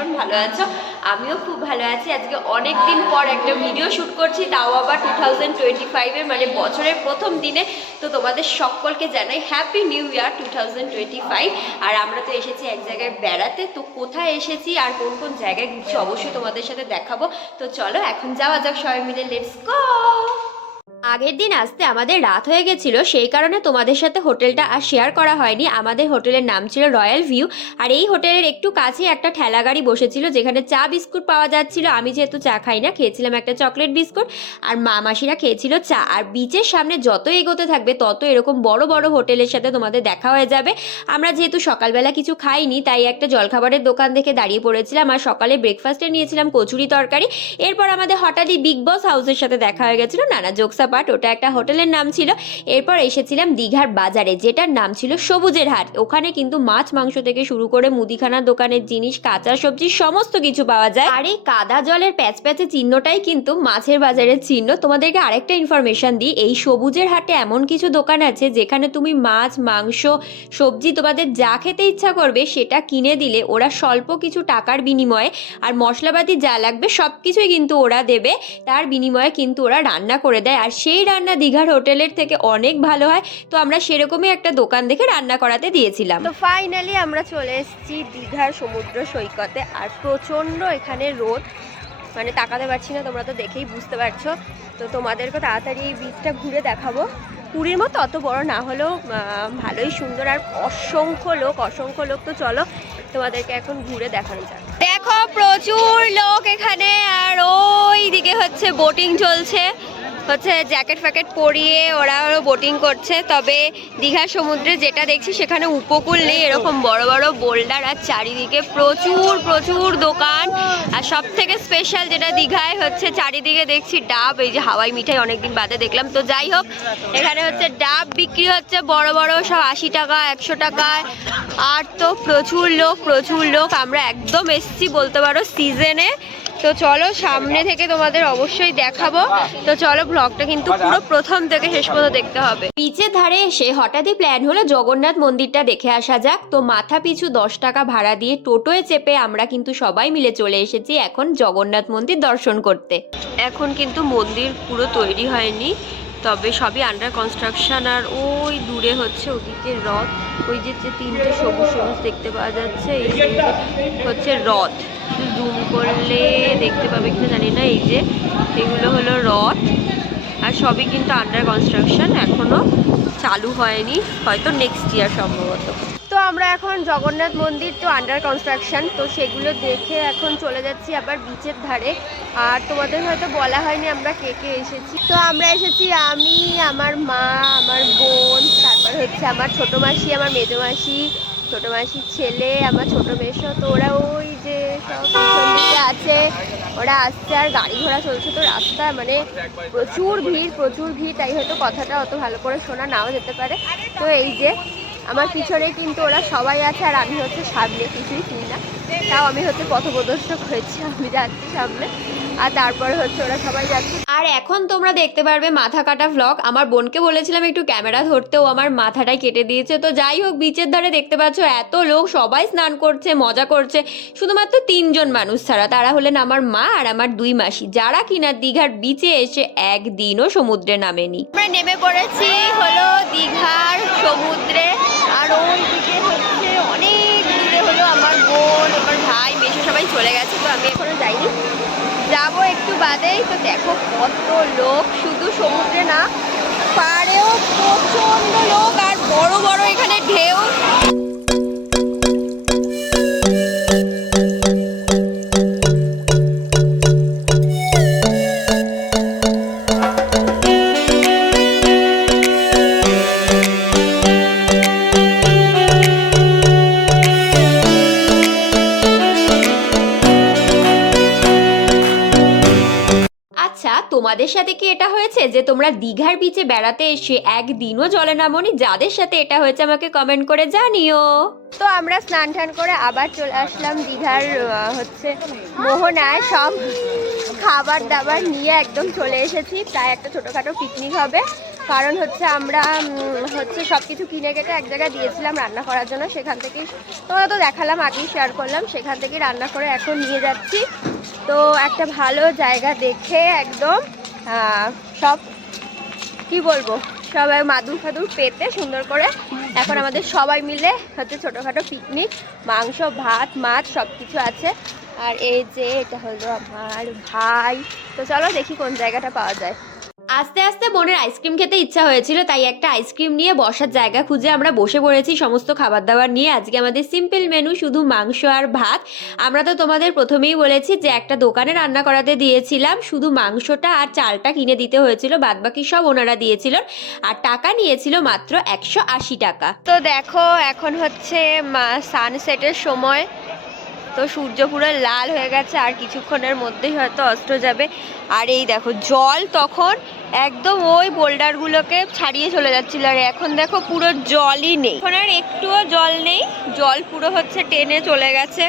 ভীষণ ভালো আছো, আমিও খুব ভালো আছি। আজকে অনেক দিন পর একটা ভিডিও শ্যুট করছি, তাও আবার 2025-এর মানে বছরের প্রথম দিনে। তো তোমাদের সকলকে জানাই হ্যাপি নিউ ইয়ার 2025। আর আমরা তো এসেছি এক জায়গায় বেড়াতে, তো কোথায় এসেছি আর কোন কোন জায়গায় ঘুরছি অবশ্যই তোমাদের সাথে দেখাবো। তো চলো এখন যাওয়া যাক সবাই মিলে, লেটস গো। আগের দিন আসতে আমাদের রাত হয়ে গেছিল, সেই কারণে তোমাদের সাথে হোটেলটা আর শেয়ার করা হয়নি। আমাদের হোটেলের নাম ছিল রয়্যাল ভিউ, আর এই হোটেলের একটু কাছে একটা ঠেলা গাড়ি বসেছিল যেখানে চা বিস্কুট পাওয়া যাচ্ছিল। আমি যেহেতু চা খাই না, খেয়েছিলাম একটা চকলেট বিস্কুট, আর মা মাসিরা খেয়েছিল চা। আর বিচের সামনে যত এগোতে থাকবে তত এরকম বড় বড় হোটেলের সাথে তোমাদের দেখা হয়ে যাবে। আমরা যেহেতু সকালবেলা কিছু খাইনি, তাই একটা জলখাবারের দোকান দেখে দাঁড়িয়ে পড়েছিলাম, আর সকালে ব্রেকফাস্টে নিয়েছিলাম কচুরি তরকারি। এরপর আমাদের হঠাৎই বিগ বস হাউসের সাথে দেখা হয়ে গেছিলো, নানা জোকসা পার্ট, ওটা একটা হোটেলের নাম ছিল। এরপর এসেছিলাম দীঘার বাজারে, যেটার নাম ছিল সবুজের হাট। ওখানে কিন্তু মাছ মাংস থেকে শুরু করে মুদিখানার দোকানের জিনিস, কাঁচা সবজি সমস্ত কিছু পাওয়া যায়। আর এই কাদা জলের প্যাচ প্যাচে চিহ্নটাই কিন্তু মাছের বাজারের চিহ্ন। তোমাদেরকে আরেকটা ইনফরমেশন দিই, এই সবুজের হাটে এমন কিছু দোকান আছে যেখানে তুমি মাছ মাংস সবজি তোমাদের যা খেতে ইচ্ছা করবে সেটা কিনে দিলে ওরা স্বল্প কিছু টাকার বিনিময়ে, আর মশলাপাতি যা লাগবে সব কিছুই কিন্তু ওরা দেবে, তার বিনিময়ে কিন্তু ওরা রান্না করে দেয়। আর সেই রান্না দীঘার হোটেলের থেকে অনেক ভালো হয়। তো আমরা সেরকমই একটা দোকান দেখে রান্না করাতে দিয়েছিলাম। তো ফাইনালি আমরা চলে এসেছি দীঘার সমুদ্র সৈকতে, আর প্রচণ্ড এখানে রোদ, মানে তাকাতে পারছি না, তোমরা তো দেখেই বুঝতে পারছো। তো তোমাদেরকে তাড়াতাড়ি এই বিচটা ঘুরে দেখাবো। পুরীর মতো অত বড় না হলেও ভালোই সুন্দর, আর অসংখ্য লোক। তো চলো তোমাদেরকে এখন ঘুরে দেখানো যাক। দেখো প্রচুর লোক এখানে, আর ওই দিকে হচ্ছে বোটিং চলছে, হচ্ছে জ্যাকেট ফ্যাকেট পরিয়ে ওরা বোটিং করছে। তবে দীঘার সমুদ্রে যেটা দেখছি সেখানে উপকূল নেই, এরকম বড় বড় বোল্ডার, আর চারিদিকে প্রচুর দোকান। আর সব থেকে স্পেশাল যেটা দীঘায় হচ্ছে চারিদিকে দেখছি ডাব, এই যে হাওয়াই মিঠাই অনেকদিন বাদে দেখলাম। তো যাই হোক, এখানে হচ্ছে ডাব বিক্রি হচ্ছে বড় বড়, সব 80 টাকা 100 টাকায়। আর তো প্রচুর লোক, আমরা একদম এসছি বলতে পারো সিজনে। তো চলো সামনে থেকে তোমাদের অবশ্যই দেখাবো। তো চলো ব্লগটা কিন্তু পুরো প্রথম থেকে শেষ পর্যন্ত দেখতে হবে। বিচের ধারে এসে হঠাৎই প্ল্যান হলো জগন্নাথ মন্দিরটা দেখে আসা যাক। তো মাথা পিছু 10 টাকা ভাড়া দিয়ে টোটোয় চেপে আমরা কিন্তু সবাই মিলে চলে এসেছি এখন জগন্নাথ মন্দির দর্শন করতে। এখন কিন্তু মন্দির পুরো তৈরি হয়নি, তবে সবই আন্ডার কনস্ট্রাকশন। আর ওই দূরে হচ্ছে ওদিকে রথ, ওই যে তিনটে সবুজ দেখতে পাওয়া যাচ্ছে, এই হচ্ছে রথ। জুম করলে দেখতে পাবে কিনা জানি না, এই যে এগুলো হলো রথ। আর সবই কিন্তু আন্ডার কনস্ট্রাকশন, এখনো চালু হয়নি, হয়তো নেক্সট ইয়ার সম্ভবত। তো আমরা এখন জগন্নাথ মন্দির তো আন্ডার কনস্ট্রাকশন, তো সেগুলো দেখে এখন চলে যাচ্ছি আবার বিচের ধারে। আর তোমাদের হয়তো বলা হয়নি আমরা কে কে এসেছি। তো আমরা এসেছি আমি, আমার মা, আমার বোন, তারপর হচ্ছে আমার ছোটো মাসি, আমার মেজো মাসি, ছোটো মাসির ছেলে, আমার ছোটো মেশো। তো ওরা ওই যে সব পিছন দিকে আছে, ওরা আসছে। আর গাড়ি ঘোড়া চলছে, তো রাস্তা মানে প্রচুর ভিড়, তাই হয়তো কথাটা অত ভালো করে শোনা নাও যেতে পারে। তো এই যে আমার পিছনে কিন্তু ওরা সবাই আছে, আর আমি হচ্ছে সামনে, কিছুই চিনি না, তাও আমি হচ্ছে পথপ্রদর্শক হয়েছি, আমি যাচ্ছি সামনে, আর তারপরে হচ্ছে ওরা সবাই যাচ্ছে। আর এখন তোমরা দেখতে পারবে মাথা কাটা ভ্লগ। আমার বোনকে বলেছিলাম একটু ক্যামেরা ধরতে, ও আমার মাথাটাই কেটে দিয়েছে। তো যাই হোক, বিচের ধারে দেখতে পাচ্ছ এত লোক, সবাই স্নান করছে, মজা করছে, শুধুমাত্র 3 জন মানুষ ছাড়া, তারা হলেন আমার মা আর আমার 2 মাসি, যারা কিনা দীঘার বিচে এসে একদিনও সমুদ্রে নামেনি। আমরা নেমে পড়েছি হলো দীঘার সমুদ্রে, আর ওই দিকে হচ্ছে অনেক দূরে হলো আমার বোন, আমার ভাই, মেশো সবাই চলে গেছে। তো আমি এখনো যাইনি, যাবো একটু বাদেই। তো দেখো কত লোক, শুধু সমুদ্রে না, পাড়েও প্রচন্ড লোক, আর বড় বড় এখানে ঢেউ। তোমাদের সাথে কি এটা হয়েছে যে তোমরা দীঘার বিচে বেড়াতে এসে একদিনও জলে নামোনি? যাদের সাথে এটা হয়েছে আমাকে কমেন্ট করে জানিও। তো আমরা স্নান টান করে আবার চলে আসলাম দীঘার হচ্ছে মোহনায়, সব খাবার দাবার নিয়ে একদম চলে এসেছি। প্রায় একটা ছোটোখাটো পিকনিক হবে। কারণ হচ্ছে আমরা হচ্ছে সব কিছু কিনে কেটে এক জায়গায় দিয়েছিলাম রান্না করার জন্য, সেখান থেকেই তোমরা তো দেখালাম, আগেই শেয়ার করলাম, সেখান থেকেই রান্না করে এখন নিয়ে যাচ্ছি। তো একটা ভালো জায়গা দেখে একদম সব কি বলবো সবাই মাদুর ফাদুর পেতে সুন্দর করে এখন আমাদের সবাই মিলে হচ্ছে ছোটোখাটো পিকনিক, মাংস ভাত মাছ সব কিছু আছে। আর এই যে এটা হলো আমার ভাই। তো চলো দেখি কোন জায়গাটা পাওয়া যায়। আস্তে আস্তে বোনের আইসক্রিম খেতে ইচ্ছা হয়েছিল, তাই একটা আইসক্রিম নিয়ে বসার জায়গা খুঁজে আমরা বসে পড়েছি সমস্ত খাবার দাবার নিয়ে। আজকে আমাদের সিম্পল মেনু, শুধু মাংস আর ভাত। আমরা তো তোমাদের প্রথমেই বলেছি যে একটা দোকানে রান্না করাতে দিয়েছিলাম, শুধু মাংসটা আর চালটা কিনে দিতে হয়েছিল, বাদবাকি সব ওনারা দিয়েছিল, আর টাকা নিয়েছিল মাত্র 180 টাকা। তো দেখো এখন হচ্ছে সানসেটের সময়, তো সূর্য পুরো লাল হয়ে গেছে, আর কিছুক্ষণের মধ্যেই হয়তো অস্ত যাবে। আর এই দেখো জল তখন একদম ওই বোল্ডারগুলোকে ছাড়িয়ে চলে যাচ্ছিল, আর এখন দেখো পুরো জলই নেই, এখন আর একটুও জল নেই, জল পুরো হচ্ছে টেনে চলে গেছে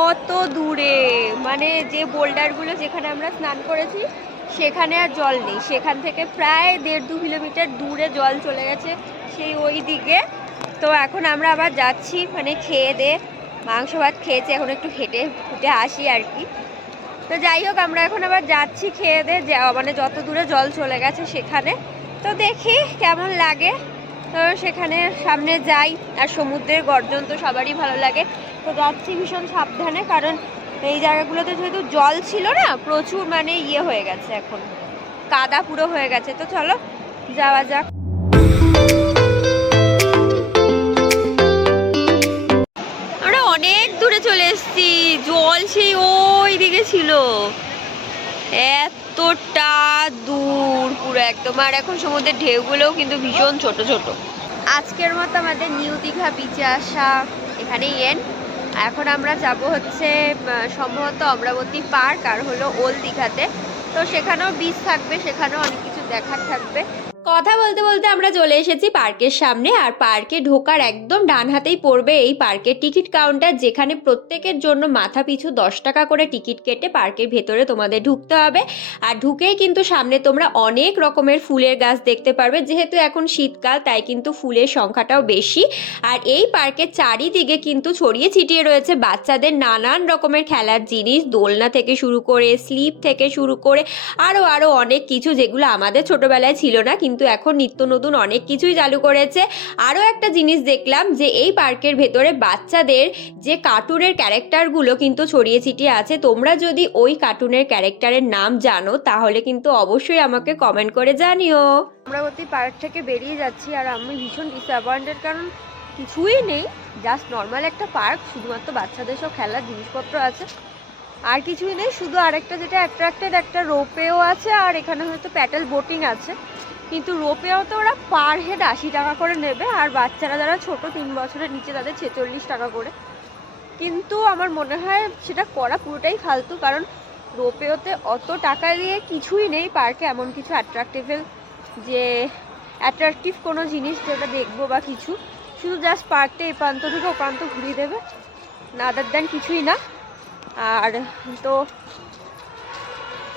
অত দূরে, মানে যে বোল্ডারগুলো যেখানে আমরা স্নান করেছি সেখানে আর জল নেই, সেখান থেকে প্রায় 1.5-2 কিলোমিটার দূরে জল চলে গেছে সেই ওই দিকে। তো এখন আমরা আবার যাচ্ছি, মানে খেয়ে দে মাংস ভাত খেয়েছি, এখন একটু হেঁটে ফুটে আসি আর কি। তো যাই হোক আমরা এখন আবার যাচ্ছি খেয়ে দে, মানে যত দূরে জল চলে গেছে সেখানে, তো দেখি কেমন লাগে। তো সেখানে সামনে যাই, আর সমুদ্রের গর্জন তো সবারই ভালো লাগে, তো যাচ্ছি ভীষণ সাবধানে, কারণ এই জায়গাগুলোতে যেহেতু জল ছিল না প্রচুর, মানে ইয়ে হয়ে গেছে, এখন কাদা পুরো হয়ে গেছে। তো চলো যাওয়া যাক। অনেক দূরে চলে এসেছি, জল সেই ওই দিকে ছিল, এতটা দূর পুরো একদম, আর এখন সমুদ্রের ঢেউগুলোও কিন্তু ভীষণ ছোট ছোট। আজকের মতো আমাদের নিউ দীঘা বিচে আসা এখানেই এন্ড। এখন আমরা যাব হচ্ছে সম্ভবত অমরাবতী পার্ক আর হলো ওল্ড দীঘাতে, তো সেখানেও বিচ থাকবে, সেখানেও অনেক কিছু দেখার থাকবে। কথা বলতে বলতে আমরা চলে এসেছি পার্কের সামনে, আর পার্কে ঢোকার একদম ডান হাতেই পড়বে এই পার্কের টিকিট কাউন্টার, যেখানে প্রত্যেকের জন্য মাথা পিছু 10 টাকা করে টিকিট কেটে পার্কের ভেতরে তোমাদের ঢুকতে হবে। আর ঢুকেই কিন্তু সামনে তোমরা অনেক রকমের ফুলের গাছ দেখতে পারবে, যেহেতু এখন শীতকাল তাই কিন্তু ফুলের সংখ্যাটাও বেশি। আর এই পার্কের চারিদিকে কিন্তু ছড়িয়ে ছিটিয়ে রয়েছে বাচ্চাদের নানান রকমের খেলার জিনিস, দোলনা থেকে শুরু করে স্লিপ থেকে শুরু করে আরও অনেক কিছু, যেগুলো আমাদের ছোটবেলায় ছিল না, কিন্তু এখন নিত্য নতুন অনেক কিছুই চালু করেছে। আরও একটা জিনিস দেখলাম যে এই পার্কের ভেতরে বাচ্চাদের যে কার্টুনের ক্যারেক্টারগুলো কিন্তু ছড়িয়ে ছিটিয়ে আছে, তোমরা যদি ওই কার্টুনের ক্যারেক্টারের নাম জানো তাহলে কিন্তু অবশ্যই আমাকে কমেন্ট করে জানিও। অমরাবতী পার্ক থেকে বেরিয়ে যাচ্ছি, আর আমি ভীষণ ডিসঅ্যাপয়েন্টেড, কারণ কিছুই নেই, জাস্ট নর্মাল একটা পার্ক, শুধুমাত্র বাচ্চাদের সব খেলার জিনিসপত্র আছে, আর কিছুই নেই। শুধু আরেকটা যেটা অ্যাট্রাক্টেড, একটা রোপেও আছে, আর এখানে হয়তো প্যাডেল বোটিং আছে, কিন্তু রোপেও তো ওরা পার হেড 80 টাকা করে নেবে, আর বাচ্চারা যারা ছোট 3 বছরের নিচে তাদের 46 টাকা করে। কিন্তু আমার মনে হয় সেটা করা পুরোটাই ফালতু, কারণ রোপেওতে অত টাকা দিয়ে কিছুই নেই পার্কে, এমন কিছু অ্যাট্রাকটিভ কোনো জিনিস যেটা দেখবো বা কিছু, শুধু জাস্ট পার্কটা এই প্রান্ত থেকে ও প্রান্ত ঘুরিয়ে দেবে, না আদার দ্যান কিছুই না। আর তো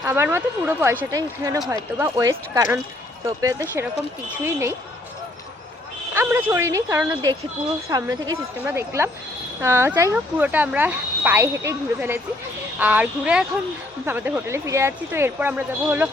আমার মতে পুরো পয়সাটাই এখানে হয়তো বা ওয়েস্ট, কারণ রোপেতে সেরকম কিছুই নেই। আমরা চড়িনি, কারণ দেখি পুরো সামনে থেকে সিস্টেমটা দেখলাম। যাই হোক পুরোটা আমরা পায়ে হেঁটেই ঘুরে ফেলেছি, আর ঘুরে এখন আমাদের হোটেলে ফিরে যাচ্ছি। তো এরপর আমরা যাবো হলো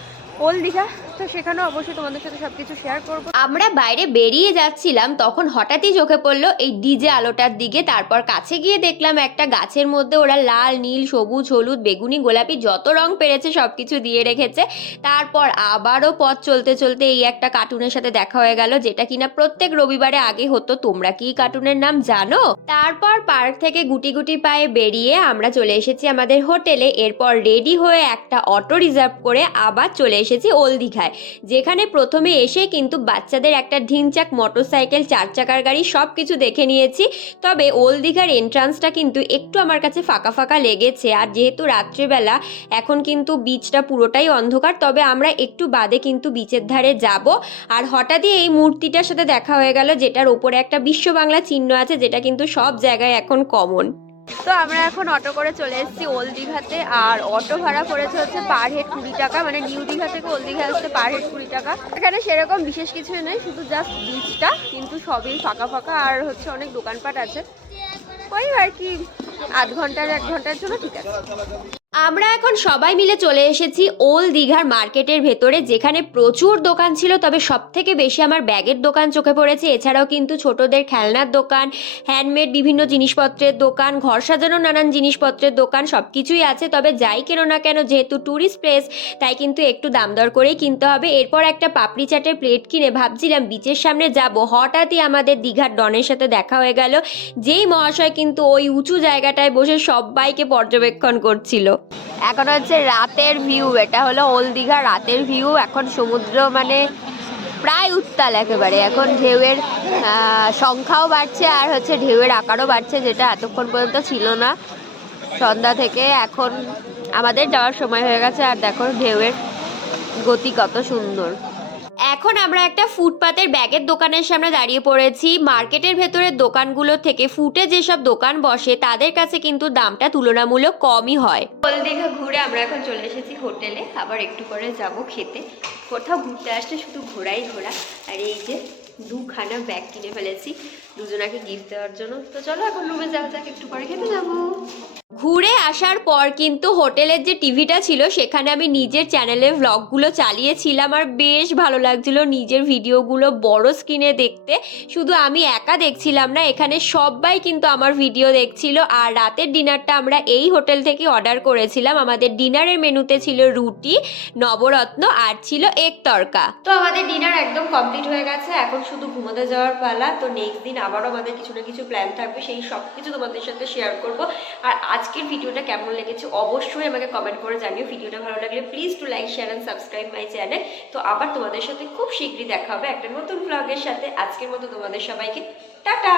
ওল্ড দীঘা, তো সেখানেও অবশ্যই তোমাদের সাথে সবকিছু শেয়ার করবো। আমরা বাইরে বেরিয়ে যাচ্ছিলাম, তখন হঠাৎই চোখে পড়লো এই ডিজে আলোটার দিকে। তারপর কাছে গিয়ে দেখলাম একটা গাছের মধ্যে ওরা লাল নীল সবুজ হলুদ বেগুনি গোলাপি যত রং পেরেছে সবকিছু দিয়ে রেখেছে। তারপর আবারও পথ চলতে চলতে এই একটা কার্টুনের সাথে দেখা হয়ে গেল, যেটা কিনা প্রত্যেক রবিবারে আগে হতো। তোমরা কি কার্টুনের নাম জানো? তারপর পার্ক থেকে গুটি গুটি পায়ে বেরিয়ে আমরা চলে এসেছি আমাদের হোটেলে। এরপর রেডি হয়ে একটা অটো রিজার্ভ করে আবার চলে এসেছি ওল্ড দীঘায়, যেখানে প্রথমে এসে কিন্তু বাচ্চাদের একটা ঢিনচাক মোটরসাইকেল 4 চাকার গাড়ি সব কিছু দেখে নিয়েছি। তবে ওল্ড দীঘার এন্ট্রান্সটা কিন্তু একটু আমার কাছে ফাঁকা ফাঁকা লেগেছে, আর যেহেতু রাত্রেবেলা এখন কিন্তু বিচটা পুরোটাই অন্ধকার, তবে আমরা একটু বাদে কিন্তু বিচের ধারে যাব। আর হঠাৎই এই মূর্তিটার সাথে দেখা হয়ে গেল, যেটার ওপরে একটা বিশ্ব বাংলা চিহ্ন আছে, যেটা কিন্তু সব জায়গায় এখন কমন। তো আমরা এখন অটো করে চলে এসেছি ওল্ড দীঘাতে, আর অটো ভাড়া পড়েছে হচ্ছে পার হেড 20 টাকা, মানে নিউ দীঘা থেকে ওল্ড দীঘা আসতে পার হেড 20 টাকা। এখানে সেরকম বিশেষ কিছুই নেই, শুধু জাস্ট বিচটা, কিন্তু সবই ফাঁকা ফাঁকা, আর হচ্ছে অনেক দোকানপাট আছে। ওই আর কি, আধ ঘন্টার 1 ঘন্টার জন্য ঠিক আছে। আমরা এখন সবাই মিলে চলে এসেছি ওল্ড দীঘার মার্কেটের ভেতরে, যেখানে প্রচুর দোকান ছিল, তবে সব থেকে বেশি আমার ব্যাগের দোকান চোখে পড়েছে। এছাড়াও কিন্তু ছোটদের খেলনার দোকান, হ্যান্ডমেড বিভিন্ন জিনিসপত্রের দোকান, ঘর সাজানো নানান জিনিসপত্রের দোকান, সব কিছুই আছে। তবে যাই কেনো না কেন, যেহেতু ট্যুরিস্ট প্লেস, তাই কিন্তু একটু দাম দর করেই কিনতে হবে। এরপর একটা পাপড়ি চাটের প্লেট কিনে ভাবছিলাম বিচের সামনে যাব, হঠাৎই আমাদের দীঘার ডনের সাথে দেখা হয়ে গেল, যেই মহাশয় কিন্তু ওই উঁচু জায়গাটায় বসে সবাইকে পর্যবেক্ষণ করছিল। এখন হচ্ছে রাতের ভিউ, এটা হলো ওল্ড দীঘা রাতের ভিউ। এখন সমুদ্র মানে প্রায় উত্তাল একেবারে, এখন ঢেউয়ের সংখ্যাও বাড়ছে, আর হচ্ছে ঢেউয়ের আকারও বাড়ছে, যেটা এতক্ষণ পর্যন্ত ছিল না। সন্ধ্যা থেকে এখন আমাদের যাওয়ার সময় হয়ে গেছে, আর দেখো ঢেউয়ের গতি কত সুন্দর। এখন আমরা একটা ফুটপাতের ব্যাগের দোকানের সামনে দাঁড়িয়ে পড়েছি। মার্কেটের ভেতরের দোকানগুলো থেকে ফুটে যেসব দোকান বসে তাদের কাছে কিন্তু দামটা তুলনামূলক কমই হয়। ওল্ড দীঘা ঘুরে আমরা এখন চলে এসেছি হোটেলে, আবার একটু করে যাব খেতে। কোথাও ঘুরতে আসলে শুধু ঘোরাই ঘোরা। আর এই যে 2খানা ব্যাগ কিনে ফেলেছি দুজনাকে গিফট দেওয়ার জন্য। তো চলো এখন রুমে যাওয়া যাক, একটু পরে খেতে যাবো। ঘুরে আসার পর কিন্তু হোটেলের যে টিভিটা ছিল সেখানে আমি নিজের চ্যানেলে ভ্লগগুলো চালিয়েছিলাম, আর বেশ ভালো লাগছিল নিজের ভিডিওগুলো বড় স্ক্রিনে দেখতে। শুধু আমি একা দেখছিলাম না, এখানে সবাই কিন্তু আমার ভিডিও দেখছিল। আর রাতের ডিনারটা আমরা এই হোটেল থেকে অর্ডার করেছিলাম। আমাদের ডিনারের মেনুতে ছিল রুটি, নবরত্ন, আর ছিল এগ তড়কা। তো আমাদের ডিনার একদম কমপ্লিট হয়ে গেছে, এখন শুধু ঘুমোতে যাওয়ার পালা। তো নেক্সট দিন আবারও আমাদের কিছু না কিছু প্ল্যান থাকবে, সেই সব কিছু তোমাদের সাথে শেয়ার করব। আর আজকের ভিডিওটা কেমন লেগেছে অবশ্যই আমাকে কমেন্ট করে জানিও। ভিডিওটা ভালো লাগলে please to like, share and subscribe my channel. তো আবার তোমাদের সাথে খুব শীঘ্রই দেখা হবে একটা নতুন ভ্লগের সাথে। আজকের মতো তোমাদের সবাইকে টাটা।